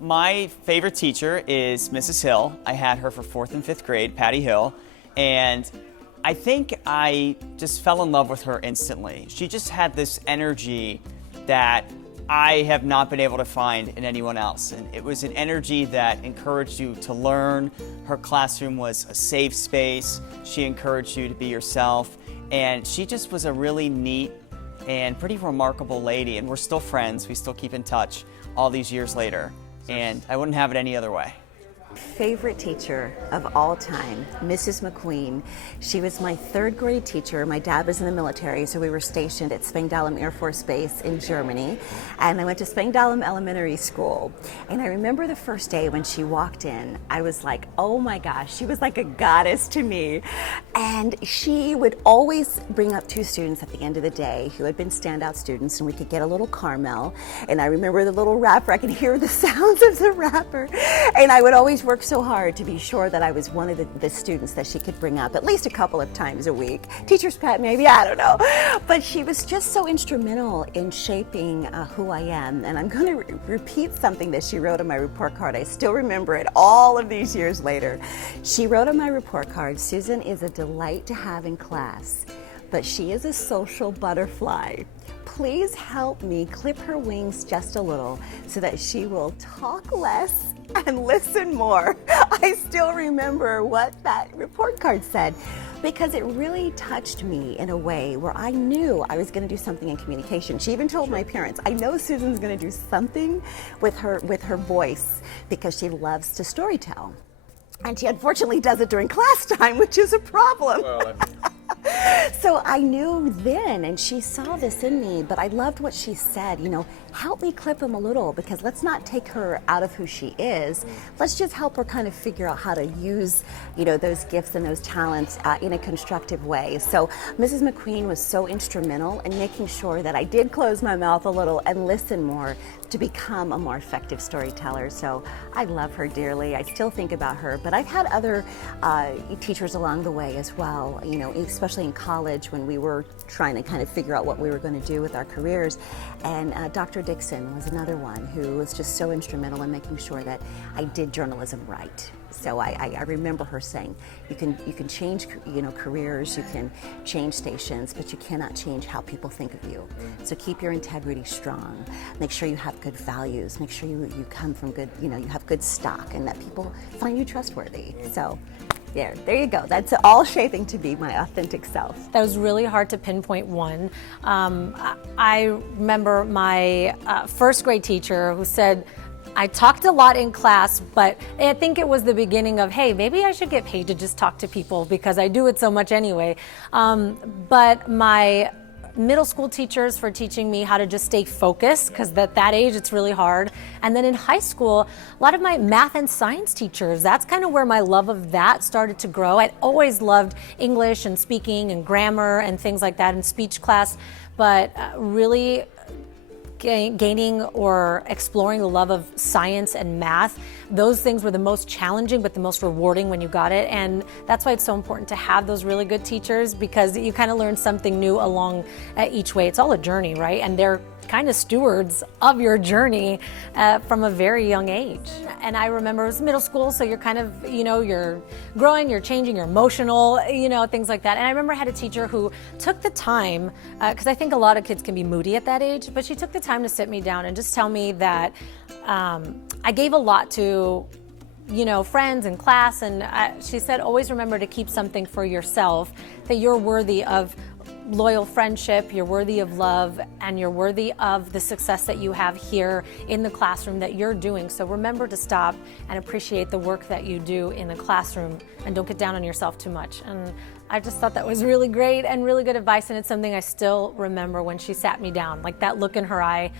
My favorite teacher is Mrs. Hill. I had her for 4th and 5th grade, Patty Hill, and I think I just fell in love with her instantly. She just had this energy that I have not been able to find in anyone else. And it was an energy that encouraged you to learn. Her classroom was a safe space. She encouraged you to be yourself. And she just was a really neat and pretty remarkable lady. And we're still friends. We still keep in touch all these years later. And I wouldn't have it any other way. Favorite teacher of all time, Mrs. McQueen. She was my 3rd grade teacher. My dad was in the military, so we were stationed at Spangdahlem Air Force Base in Germany. And I went to Spangdahlem Elementary School. And I remember the first day when she walked in, I was like, oh my gosh, she was like a goddess to me. And she would always bring up 2 students at the end of the day who had been standout students, and we could get a little caramel. And I remember the little wrapper, I could hear the sounds of the wrapper. And I would always work so hard to be sure that I was one of the students that she could bring up at least a couple of times a week. Teacher's pet, maybe, I don't know. But she was just so instrumental in shaping who I am. And I'm going to repeat something that she wrote on my report card. I still remember it all of these years later. She wrote on my report card, "Susan is a delight to have in class, but she is a social butterfly. Please help me clip her wings just a little so that she will talk less and listen more." I still remember what that report card said because it really touched me in a way where I knew I was going to do something in communication. She even told my parents, I know Susan's going to do something with her voice because she loves to storytell. And she unfortunately does it during class time, which is a problem. So I knew then, and she saw this in me, but I loved what she said, help me clip him a little, because let's not take her out of who she is. Let's just help her kind of figure out how to use, those gifts and those talents in a constructive way. So Mrs. McQueen was so instrumental in making sure that I did close my mouth a little and listen more to become a more effective storyteller. So I love her dearly. I still think about her, but I've had other teachers along the way as well, especially in college when we were trying to kind of figure out what we were going to do with our careers. And Dr. Dixon was another one who was just so instrumental in making sure that I did journalism right. So I remember her saying, you can change careers, you can change stations, but you cannot change how people think of you. So keep your integrity strong. Make sure you have good values. Make sure you come from good, you have good stock, and that people find you trustworthy. So there you go. That's all shaping to be my authentic self. That was really hard to pinpoint one. I remember my 1st grade teacher who said, I talked a lot in class, but I think it was the beginning of, hey, maybe I should get paid to just talk to people because I do it so much anyway. But my middle school teachers for teaching me how to just stay focused, because at that age it's really hard. And then in high school, a lot of my math and science teachers, that's kind of where my love of that started to grow. I'd always loved English and speaking and grammar and things like that in speech class, but really gaining or exploring the love of science and math, those things were the most challenging but the most rewarding when you got it. And that's why it's so important to have those really good teachers, because you kind of learn something new along each way. It's all a journey, right? And they're kind of stewards of your journey from a very young age. And I remember it was middle school, so you're kind of, you're growing, you're changing, you're emotional, things like that. And I remember I had a teacher who took the time, because I think a lot of kids can be moody at that age, but she took the time to sit me down and just tell me that I gave a lot to friends and class, and she said, always remember to keep something for yourself, that you're worthy of loyal friendship, you're worthy of love, and you're worthy of the success that you have here in the classroom that you're doing. So remember to stop and appreciate the work that you do in the classroom, and don't get down on yourself too much. And I just thought that was really great and really good advice, and it's something I still remember when she sat me down, like that look in her eye.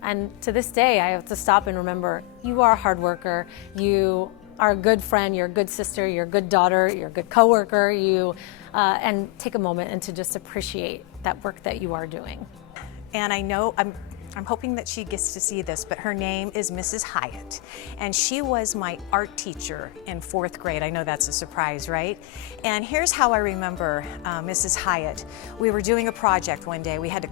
And to this day, I have to stop and remember, you are a hard worker, you are a good friend, you're a good sister, you're a good daughter, you're a good coworker, and take a moment and to just appreciate that work that you are doing. And I know, I'm hoping that she gets to see this, but her name is Mrs. Hyatt, and she was my art teacher in 4th grade. I know that's a surprise, right? And here's how I remember Mrs. Hyatt. We were doing a project one day. We had to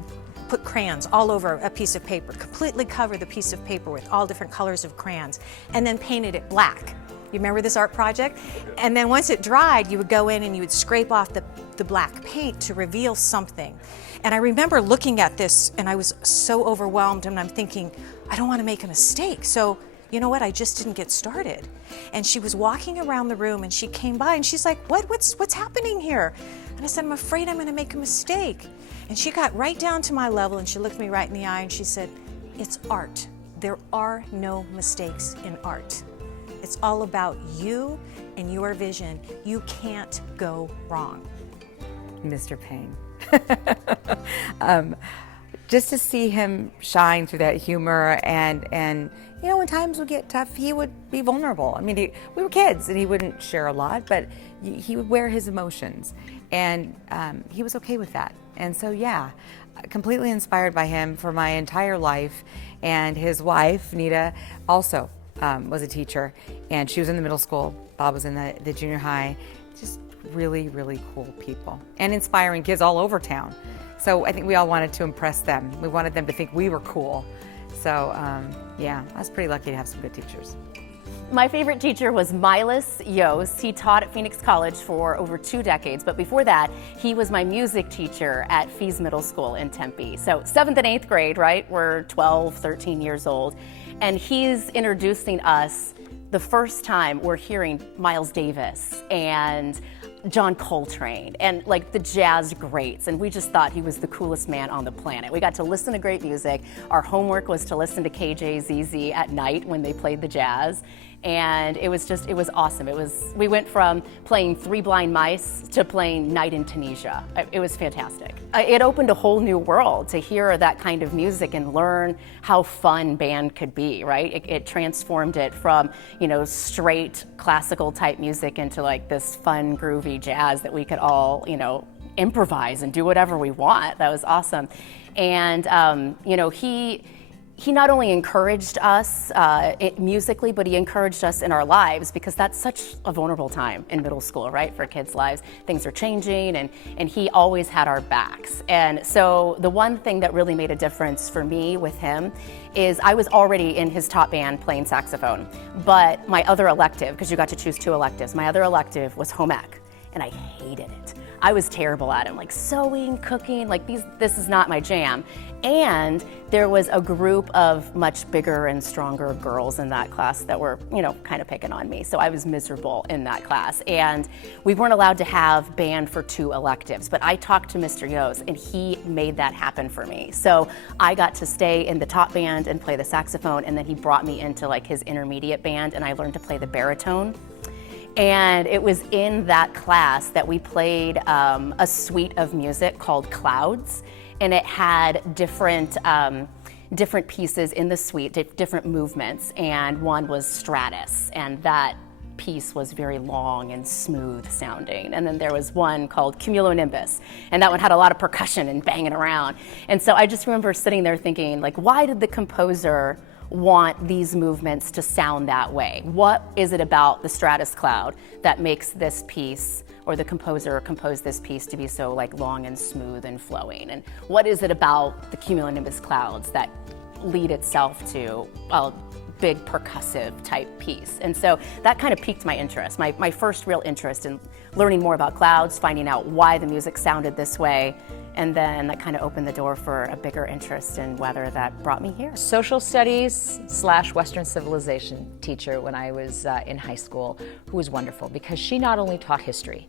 put crayons all over a piece of paper, completely cover the piece of paper with all different colors of crayons, and then painted it black. You remember this art project? And then once it dried, you would go in and you would scrape off the black paint to reveal something. And I remember looking at this and I was so overwhelmed, and I'm thinking, I don't want to make a mistake. So you know what, I just didn't get started. And she was walking around the room and she came by and she's like, what's happening here? And I said, I'm afraid I'm going to make a mistake. And she got right down to my level and she looked me right in the eye and she said, it's art. There are no mistakes in art. It's all about you and your vision. You can't go wrong. Mr. Payne. Just to see him shine through that humor and you know, when times would get tough, he would be vulnerable. I mean, we were kids and he wouldn't share a lot, but he would wear his emotions, and he was okay with that. And so, yeah, completely inspired by him for my entire life. And his wife, Nita, also was a teacher, and she was in the middle school. Bob was in the junior high. Just really, really cool people and inspiring kids all over town. So I think we all wanted to impress them. We wanted them to think we were cool. So yeah, I was pretty lucky to have some good teachers. My favorite teacher was Milas Yost. He taught at Phoenix College for over 2 decades, but before that, he was my music teacher at Fees Middle School in Tempe. So 7th and 8th grade, right? We're 12, 13 years old. And he's introducing us the first time we're hearing Miles Davis and John Coltrane and like the jazz greats, and we just thought he was the coolest man on the planet. We got to listen to great music. Our homework was to listen to KJZZ at night when they played the jazz, and it was awesome. We went from playing Three Blind Mice to playing Night in Tunisia. It was fantastic. It opened a whole new world to hear that kind of music and learn how fun band could be, right? It transformed it from, you know, straight classical type music into like this fun, groovy jazz that we could all, you know, improvise and do whatever we want. That was awesome. And, you know, he not only encouraged us musically, but he encouraged us in our lives, because that's such a vulnerable time in middle school, right, for kids' lives. Things are changing, and he always had our backs. And so the one thing that really made a difference for me with him is I was already in his top band playing saxophone, but my other elective, because you got to choose 2 electives, my other elective was home ec, and I hated it. I was terrible at it, like sewing, cooking, like this is not my jam. And there was a group of much bigger and stronger girls in that class that were, you know, kind of picking on me. So I was miserable in that class. And we weren't allowed to have band for 2 electives, but I talked to Mr. Yost and he made that happen for me. So I got to stay in the top band and play the saxophone, and then he brought me into like his intermediate band, and I learned to play the baritone. And it was in that class that we played a suite of music called Clouds, and it had different pieces in the suite, different movements, and one was Stratus, and that piece was very long and smooth sounding. And then there was one called Cumulonimbus, and that one had a lot of percussion and banging around. And so I just remember sitting there thinking, like, why did the composer want these movements to sound that way? What is it about the Stratus Cloud that makes this piece, or the composer composed this piece to be so like long and smooth and flowing? And what is it about the cumulonimbus clouds that lead itself to a big percussive type piece? And so that kind of piqued my interest, my first real interest in learning more about clouds, finding out why the music sounded this way. And then that kind of opened the door for a bigger interest in weather that brought me here. Social studies / Western civilization teacher when I was in high school, who was wonderful because she not only taught history,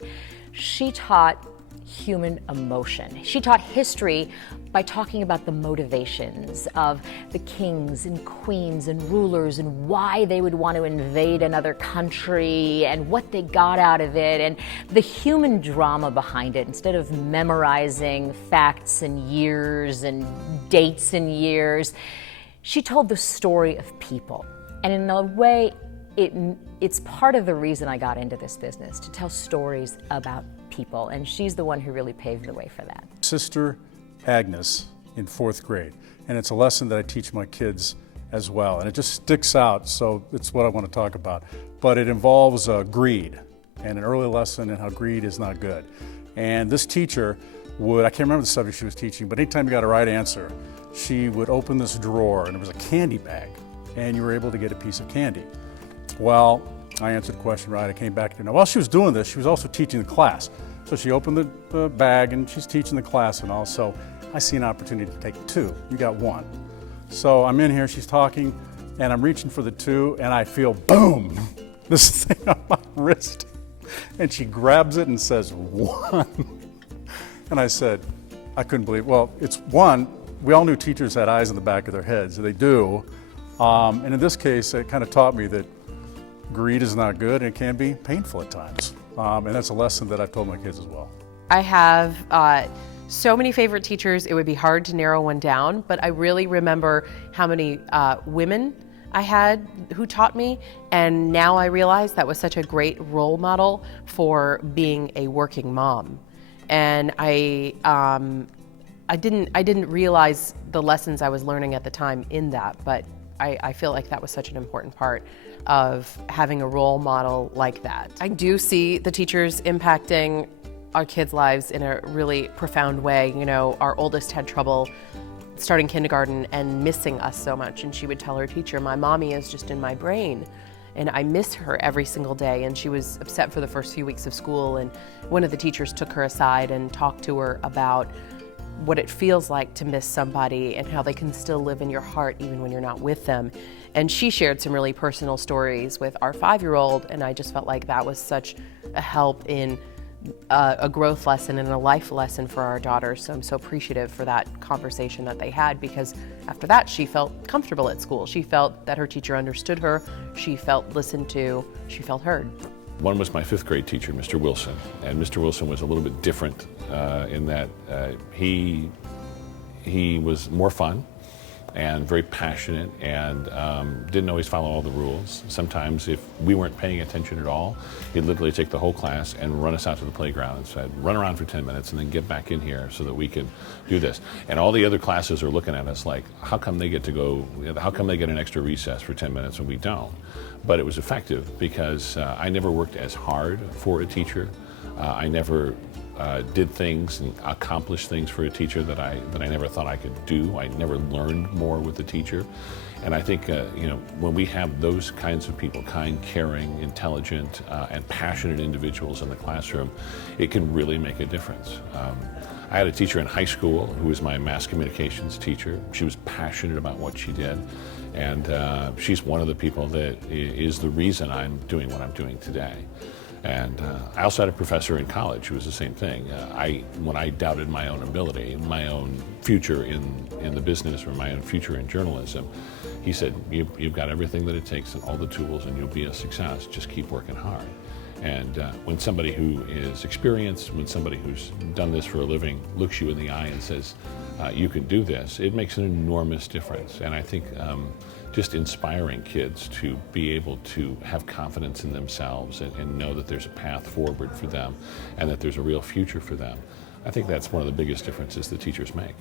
she taught human emotion. She taught history by talking about the motivations of the kings and queens and rulers and why they would want to invade another country and what they got out of it and the human drama behind it. Instead of memorizing facts and years and dates and years, she told the story of people. And in a way, it's part of the reason I got into this business, to tell stories about people, and she's the one who really paved the way for that. Sister Agnes in 4th grade, and it's a lesson that I teach my kids as well, and it just sticks out, so it's what I want to talk about. But it involves greed, and an early lesson in how greed is not good. And this teacher would, I can't remember the subject she was teaching, but anytime you got a right answer, she would open this drawer and it was a candy bag and you were able to get a piece of candy. Well, I answered the question right, I came back to her. Now, while she was doing this, she was also teaching the class. So she opened the bag and she's teaching the class and all, so I see an opportunity to take 2. You got 1. So I'm in here, she's talking, and I'm reaching for the 2, and I feel, boom, this thing on my wrist. And she grabs it and says, 1. And I said, I couldn't believe, well, it's 1. We all knew teachers had eyes in the back of their heads. They do. And in this case, it kind of taught me that greed is not good and it can be painful at times. And that's a lesson that I've told my kids as well. I have so many favorite teachers, it would be hard to narrow one down, but I really remember how many women I had who taught me, and now I realize that was such a great role model for being a working mom. And I didn't realize the lessons I was learning at the time in that, but I feel like that was such an important part of having a role model like that. I do see the teachers impacting our kids' lives in a really profound way. You know, our oldest had trouble starting kindergarten and missing us so much, and she would tell her teacher, my mommy is just in my brain and I miss her every single day. And she was upset for the first few weeks of school, and one of the teachers took her aside and talked to her about what it feels like to miss somebody and how they can still live in your heart even when you're not with them. And she shared some really personal stories with our 5-year-old, and I just felt like that was such a help in a growth lesson and a life lesson for our daughters. So I'm so appreciative for that conversation that they had, because after that she felt comfortable at school. She felt that her teacher understood her, she felt listened to, she felt heard. One was my 5th grade teacher, Mr. Wilson, and Mr. Wilson was a little bit different in that he was more fun and very passionate and didn't always follow all the rules. Sometimes if we weren't paying attention at all, he'd literally take the whole class and run us out to the playground and said, run around for 10 minutes and then get back in here so that we can do this. And all the other classes are looking at us like, how come they get to go, how come they get an extra recess for 10 minutes and we don't? But it was effective because I never worked as hard for a teacher. I never did things and accomplished things for a teacher that I never thought I could do. I never learned more with a teacher. And I think when we have those kinds of people, kind, caring, intelligent, and passionate individuals in the classroom, it can really make a difference. I had a teacher in high school who was my mass communications teacher. She was passionate about what she did, and she's one of the people that is the reason I'm doing what I'm doing today. And I also had a professor in college who was the same thing. When I doubted my own ability, my own future in the business or my own future in journalism, he said, you've got everything that it takes and all the tools and you'll be a success, just keep working hard. And when somebody who is experienced, when somebody who's done this for a living looks you in the eye and says, you can do this, it makes an enormous difference. And I think just inspiring kids to be able to have confidence in themselves and know that there's a path forward for them and that there's a real future for them. I think that's one of the biggest differences that teachers make.